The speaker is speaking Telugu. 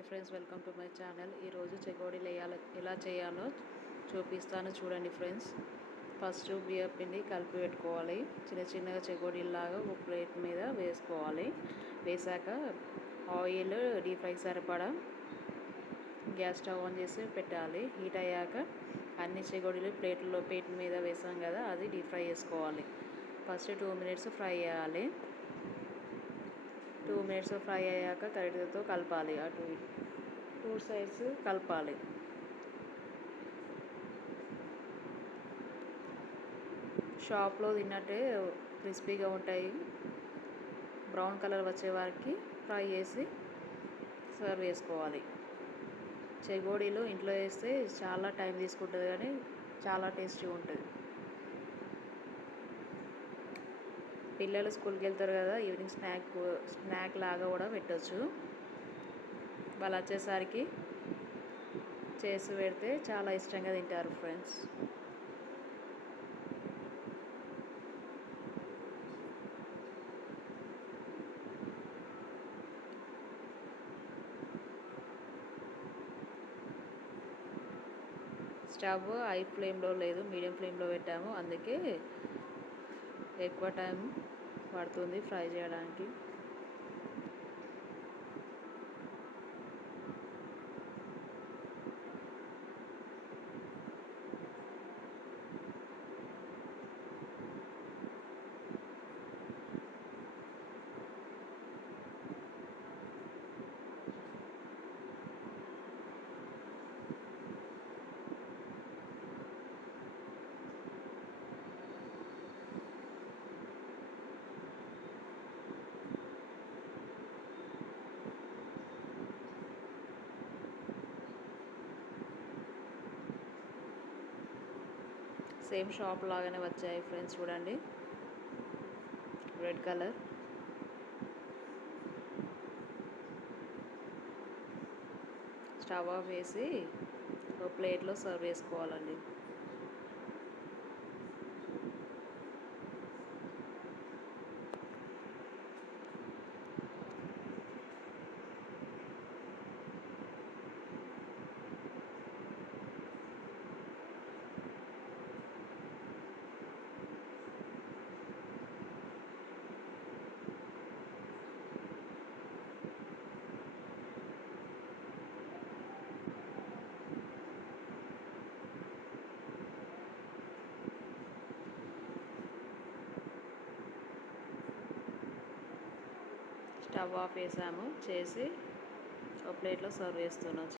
Hi friends, welcome to my channel. ఈరోజు చెగోడీలు ఎలా చేయాలో చూపిస్తాను చూడండి ఫ్రెండ్స్. ఫస్ట్ బియ్యం పిండి కలిపి పెట్టుకోవాలి. చిన్న చిన్నగా చెగోడీలాగా ఒక ప్లేట్ మీద వేసుకోవాలి. వేసాక ఆయిల్ డీప్ ఫ్రై సరిపడా గ్యాస్ స్టవ్ ఆన్ చేసి పెట్టాలి. హీట్ అయ్యాక అన్ని చెగోడీలు ప్లేట్ మీద వేసాం కదా, అది డీప్ ఫ్రై చేసుకోవాలి. ఫస్ట్ 2 minutes ఫ్రై చేయాలి. 2 minutes ఫ్రై అయ్యాక గరిటెతో కలపాలి. అటు 2 sides కలపాలి. షాప్లో తిన్నట్టే క్రిస్పీగా ఉంటాయి. బ్రౌన్ కలర్ వచ్చే వరకు ఫ్రై చేసి సర్వ్ చేసుకోవాలి. చెగోడీలు ఇంట్లో వేస్తే చాలా టైం తీసుకుంటుంది, కానీ చాలా టేస్టీగా ఉంటుంది. పిల్లలు స్కూల్కి వెళ్తారు కదా, ఈవినింగ్ స్నాక్ లాగా కూడా పెట్టచ్చు. వాళ్ళు వచ్చేసరికి చేసి పెడితే చాలా ఇష్టంగా తింటారు ఫ్రెండ్స్. స్టవ్ హై ఫ్లేమ్లో లేదు, మీడియం ఫ్లేమ్లో పెట్టాము. అందుకే ఎక్కువ టైం పడుతుంది ఫ్రై చేయడానికి. సేమ్ షాప్ లాగానే వచ్చాయి ఫ్రెండ్స్, చూడండి. Red colour. స్టవ్ ఆఫ్ వేసి ఒక ప్లేట్లో సర్వ్ చేసుకోవాలండి. స్టవ్ ఆఫ్ వేసాము, చేసి ఒక ప్లేట్లో సర్వ్ చేస్తున్నాం.